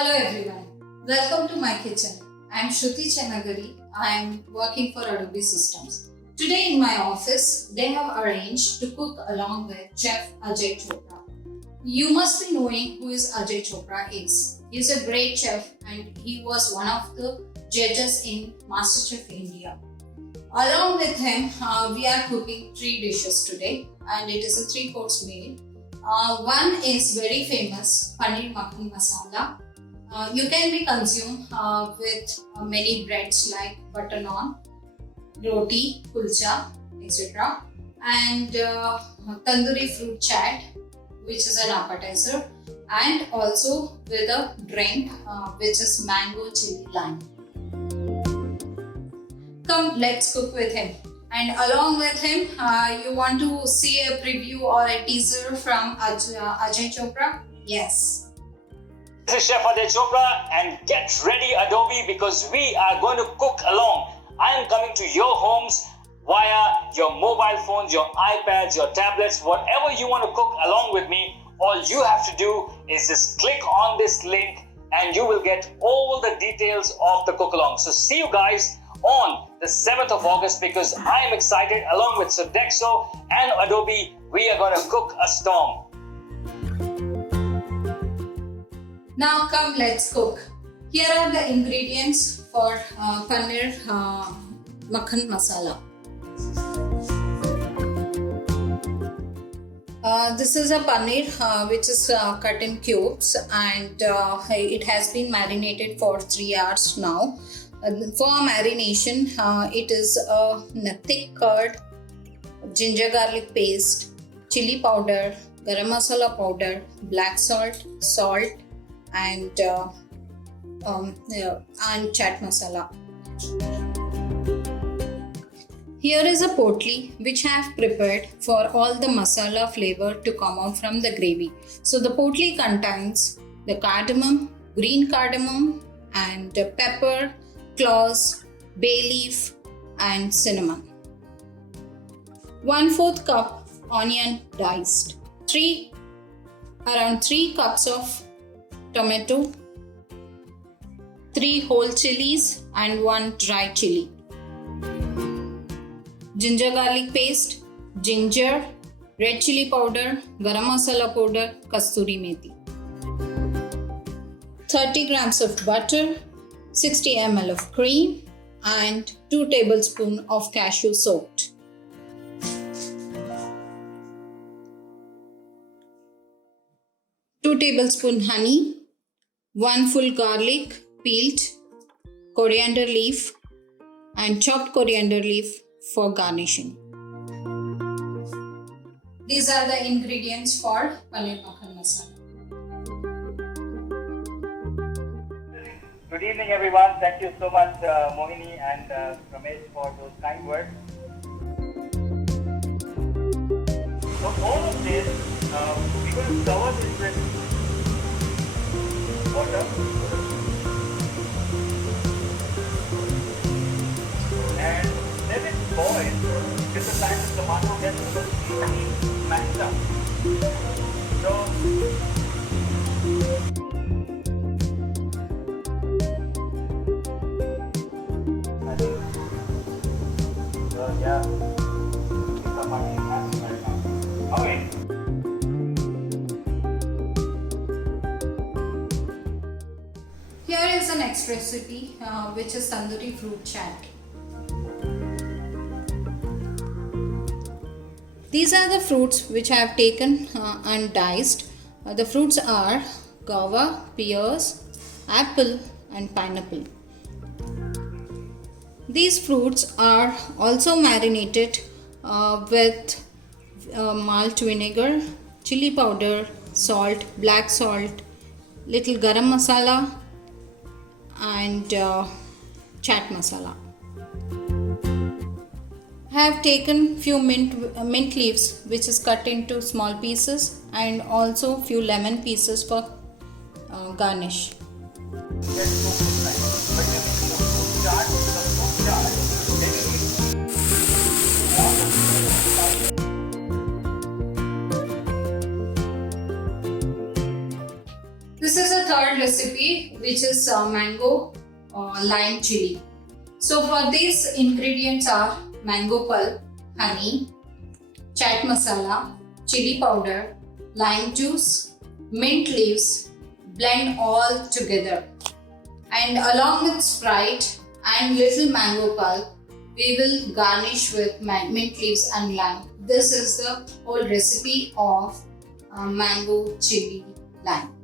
Hello everyone, welcome to my kitchen. I am Shruthi. I am working for Adobe Systems. Today in my office, they have arranged to cook along with Chef Ajay Chopra. You must be knowing who is Ajay Chopra is. He is a great chef and he was one of the judges in MasterChef India. Along with him, we are cooking 3 dishes today and it is a 3-course meal. One is very famous, Paneer Makhan Masala. You can be consumed with many breads like butter naan, roti, kulcha, etc. And tandoori fruit chaat, which is an appetizer, and also with a drink which is mango chili lime. Come, let's cook with him. And along with him, you want to see a preview or a teaser from Ajay Chopra? Yes. This is Chef Ajay Chopra and get ready Adobe because we are going to cook along. I am coming to your homes via your mobile phones, your iPads, your tablets, whatever you want to cook along with me. All you have to do is just click on this link and you will get all the details of the cook along. So see you guys on the 7th of August because I am excited. Along with Sodexo and Adobe, we are going to cook a storm. Now come, let's cook. Here are the ingredients for Paneer Makhan Masala. This is a paneer which is cut in cubes and it has been marinated for 3 hours now. For marination, it is a thick curd, ginger garlic paste, chili powder, garam masala powder, black salt, and chaat masala. Here is a potli which I have prepared for all the masala flavor to come out from the gravy. So the potli contains the cardamom, green cardamom, and pepper, cloves, bay leaf, and cinnamon. 1/4 cup onion diced. Around 3 cups of tomato, 3 whole chilies and 1 dry chili. Ginger garlic paste, ginger, red chili powder, garam masala powder, kasturi methi. 30 grams of butter, 60 ml of cream and 2 tablespoons of cashew soaked. Two tablespoons honey, 1 full garlic peeled, coriander leaf and chopped coriander leaf for garnishing. These are the ingredients for Paneer Makhan Masala. Good evening everyone. Thank you so much Mohini and Ramesh for those kind words. So all of this, we're going to cover this with water and let it boil till the time the tomato gets completely mashed up. So yeah, okay. Here is the next recipe which is tandoori fruit chaat. These are the fruits which I have taken and diced. The fruits are guava, pears, apple and pineapple. These fruits are also marinated with malt vinegar, chili powder, salt, black salt, little garam masala and chaat masala. I have taken few mint leaves which is cut into small pieces and also few lemon pieces for garnish. This is a third recipe, which is mango lime chili. So for these ingredients are mango pulp, honey, chaat masala, chili powder, lime juice, mint leaves. Blend all together. And along with Sprite and little mango pulp, we will garnish with mint leaves and lime. This is the whole recipe of mango chili lime.